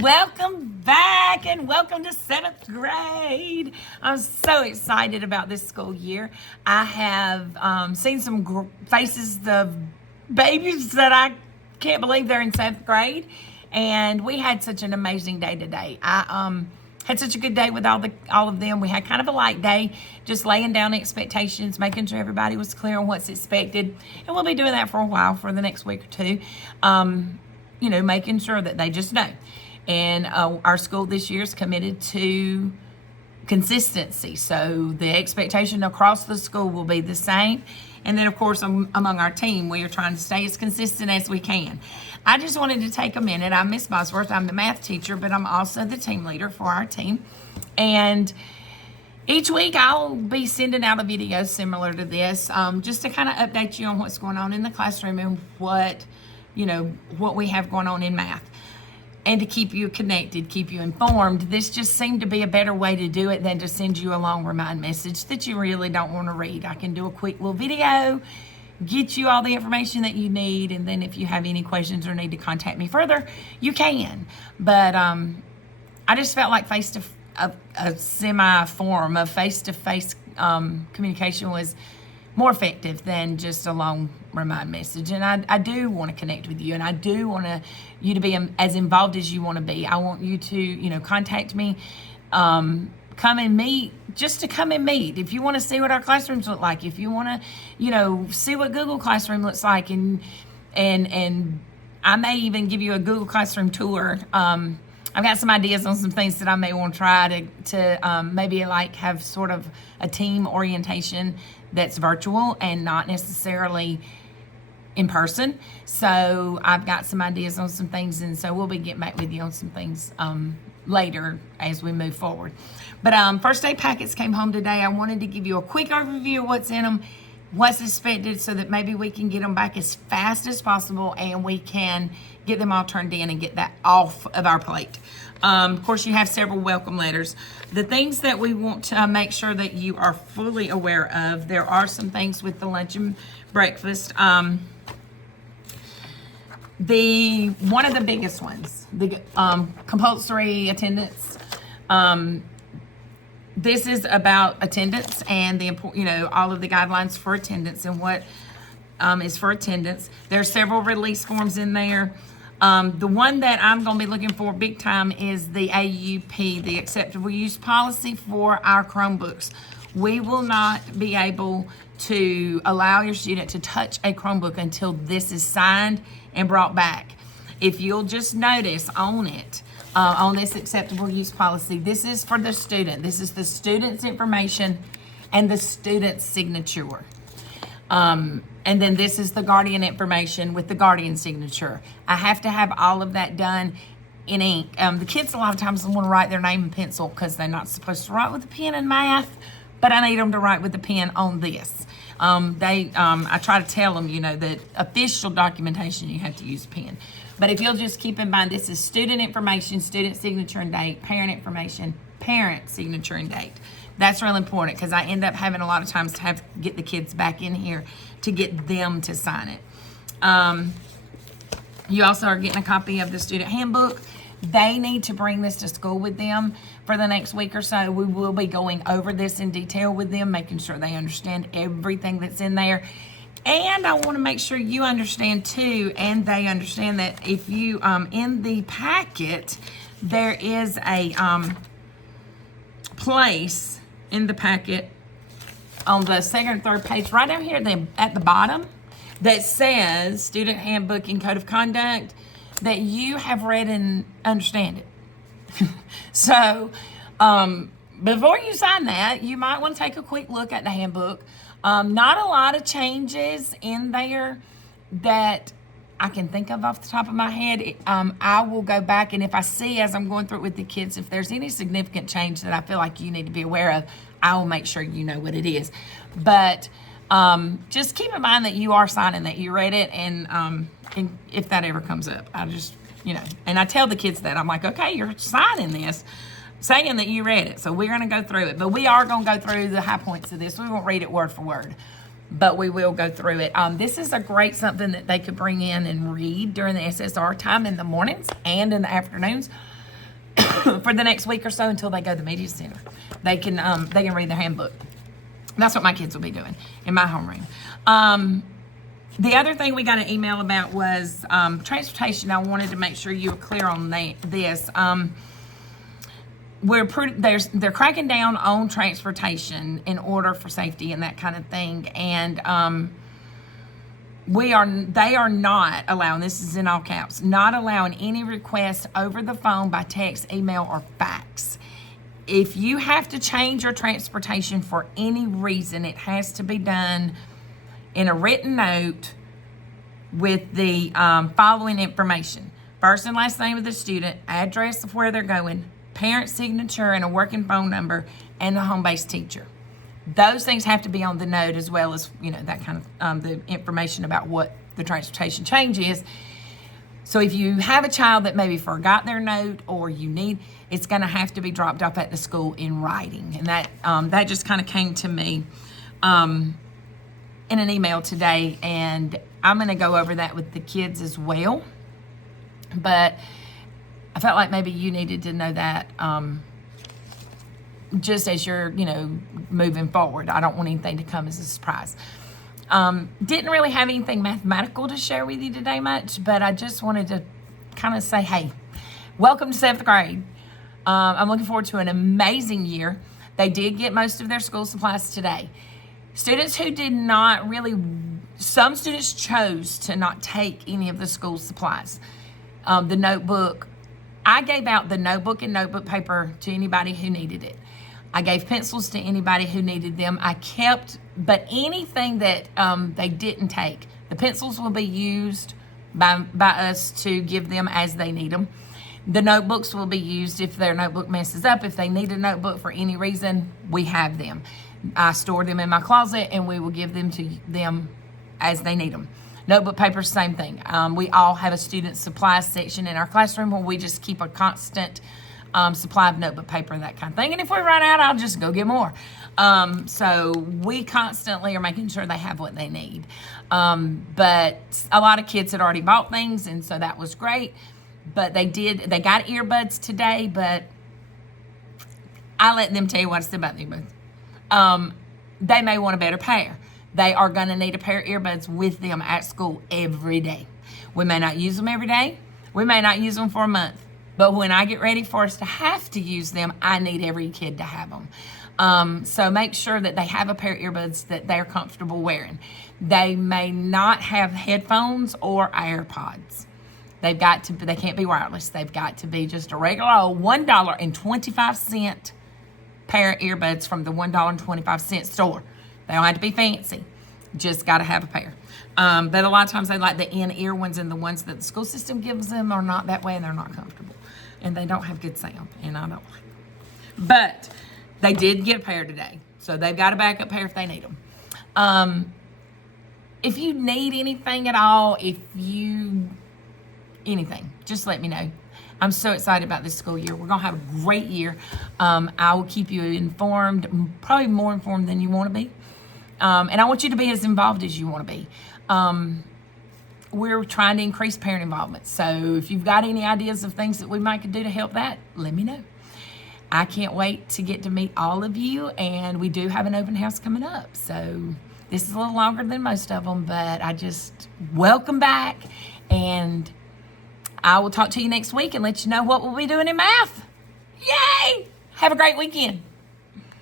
Welcome back and welcome to 7th grade. I'm so excited about this school year. I have seen some faces of babies that I can't believe they're in 7th grade. And we had such an amazing day today. I had such a good day with all of them. We had kind of a light day, just laying down expectations, making sure everybody was clear on what's expected. And we'll be doing that for a while, for the next week or two. Making sure that they just know. And our school this year is committed to consistency. So the expectation across the school will be the same. And then, of course, among our team, we are trying to stay as consistent as we can. I just wanted to take a minute. I'm Miss Bosworth. I'm the math teacher, but I'm also the team leader for our team. And each week I'll be sending out a video similar to this, just to kind of update you on what's going on in the classroom and what we have going on in math. And to keep you connected, keep you informed. This just seemed to be a better way to do it than to send you a long remind message that you really don't want to read. I can do a quick little video, get you all the information that you need, and then if you have any questions or need to contact me further, you can. But I just felt like a semi-form of face-to-face communication was more effective than just a long remind message. And I do want to connect with you, and I do want you to be as involved as you want to be. I want you to, contact me, come and meet, just to come and meet. If you want to see what our classrooms look like, if you want to, see what Google Classroom looks like, and I may even give you a Google Classroom tour. I've got some ideas on some things that I may want to try to maybe have sort of a team orientation that's virtual and not necessarily in person. So I've got some ideas on some things, and so we'll be getting back with you on some things later as we move forward. But first day packets came home today. I wanted to give you a quick overview of what's in them, what's expected, so that maybe we can get them back as fast as possible and we can get them all turned in and get that off of our plate. Of course, you have several welcome letters. The things that we want to make sure that you are fully aware of, there are some things with the lunch and breakfast. One of the biggest ones, the compulsory attendance. This is about attendance and all of the guidelines for attendance and what is for attendance. There are several release forms in there. The one that I'm going to be looking for big time is the AUP, the acceptable use policy for our Chromebooks. We will not be able to allow your student to touch a Chromebook until this is signed and brought back. If you'll just notice on it, on this acceptable use policy, this is for the student. This is the student's information and the student's signature. And then this is the guardian information with the guardian signature. I have to have all of that done in ink. The kids a lot of times want to write their name in pencil because they're not supposed to write with a pen in math, but I need them to write with the pen on this. I try to tell them, that official documentation, you have to use a pen. But if you'll just keep in mind, this is student information, student signature and date, parent information, parent signature and date. That's real important because I end up having a lot of times to get the kids back in here to get them to sign it. You also are getting a copy of the student handbook. They need to bring this to school with them for the next week or so. We will be going over this in detail with them, making sure they understand everything that's in there. And I want to make sure you understand too, and they understand that if you, in the packet, there is a place in the packet on the second and third page, right down here at the bottom, that says Student Handbook and Code of Conduct, that you have read and understand it. So before you sign that, you might want to take a quick look at the handbook. Not a lot of changes in there that I can think of off the top of my head. I will go back, and if I see as I'm going through it with the kids, if there's any significant change that I feel like you need to be aware of, I will make sure you know what it is. But just keep in mind that you are signing that you read it, and if that ever comes up, I just, and I tell the kids that. I'm like, okay, you're signing this, saying that you read it. So we're going to go through it. But we are going to go through the high points of this. We won't read it word for word, but we will go through it. This is a great something that they could bring in and read during the SSR time in the mornings and in the afternoons. for the next week or so until they go to the media center. They can read their handbook. That's what my kids will be doing in my homeroom. The other thing we got an email about was transportation. I wanted to make sure you were clear on this. They're cracking down on transportation in order for safety and that kind of thing, and they are not allowing, this is in all caps, not allowing any requests over the phone, by text, email, or fax. If you have to change your transportation for any reason, it has to be done in a written note with the following information: first and last name of the student, address of where they're going, parent signature and a working phone number, and the home-based teacher. Those things have to be on the note, as well as, that kind of the information about what the transportation change is. So if you have a child that maybe forgot their note, or it's going to have to be dropped off at the school in writing. And that just kind of came to me in an email today, and I'm going to go over that with the kids as well. But I felt like maybe you needed to know that just as you're, moving forward. I don't want anything to come as a surprise. Didn't really have anything mathematical to share with you today much, but I just wanted to kind of say, hey, welcome to 7th grade. I'm looking forward to an amazing year. They did get most of their school supplies today. Students who did not some students chose to not take any of the school supplies. The notebook, I gave out the notebook and notebook paper to anybody who needed it. I gave pencils to anybody who needed them. But anything that they didn't take, the pencils will be used by us to give them as they need them. The notebooks will be used if their notebook messes up. If they need a notebook for any reason, we have them. I store them in my closet, and we will give them to them as they need them. Notebook paper, same thing. We all have a student supply section in our classroom where we just keep a constant supply of notebook paper and that kind of thing. And if we run out, I'll just go get more. So we constantly are making sure they have what they need. But a lot of kids had already bought things, and so that was great. But they got earbuds today, but I let them tell you what I said about the earbuds. They may want a better pair. They are going to need a pair of earbuds with them at school every day. We may not use them every day. We may not use them for a month. But when I get ready for us to have to use them, I need every kid to have them. So make sure that they have a pair of earbuds that they're comfortable wearing. They may not have headphones or AirPods. They can't be wireless. They've got to be just a regular old $1.25 pair of earbuds from the $1.25 store. They don't have to be fancy. Just got to have a pair. But a lot of times they like the in-ear ones, and the ones that the school system gives them are not that way, and they're not comfortable. And they don't have good sound, and I don't like them. But they did get a pair today. So they've got a backup pair if they need them. If you need anything at all, anything, just let me know. I'm so excited about this school year. We're going to have a great year. I will keep you informed, probably more informed than you want to be. And I want you to be as involved as you want to be. We're trying to increase parent involvement. So if you've got any ideas of things that we might could do to help that, let me know. I can't wait to get to meet all of you. And we do have an open house coming up. So this is a little longer than most of them, but I just welcome back. And I will talk to you next week and let you know what we'll be doing in math. Yay! Have a great weekend.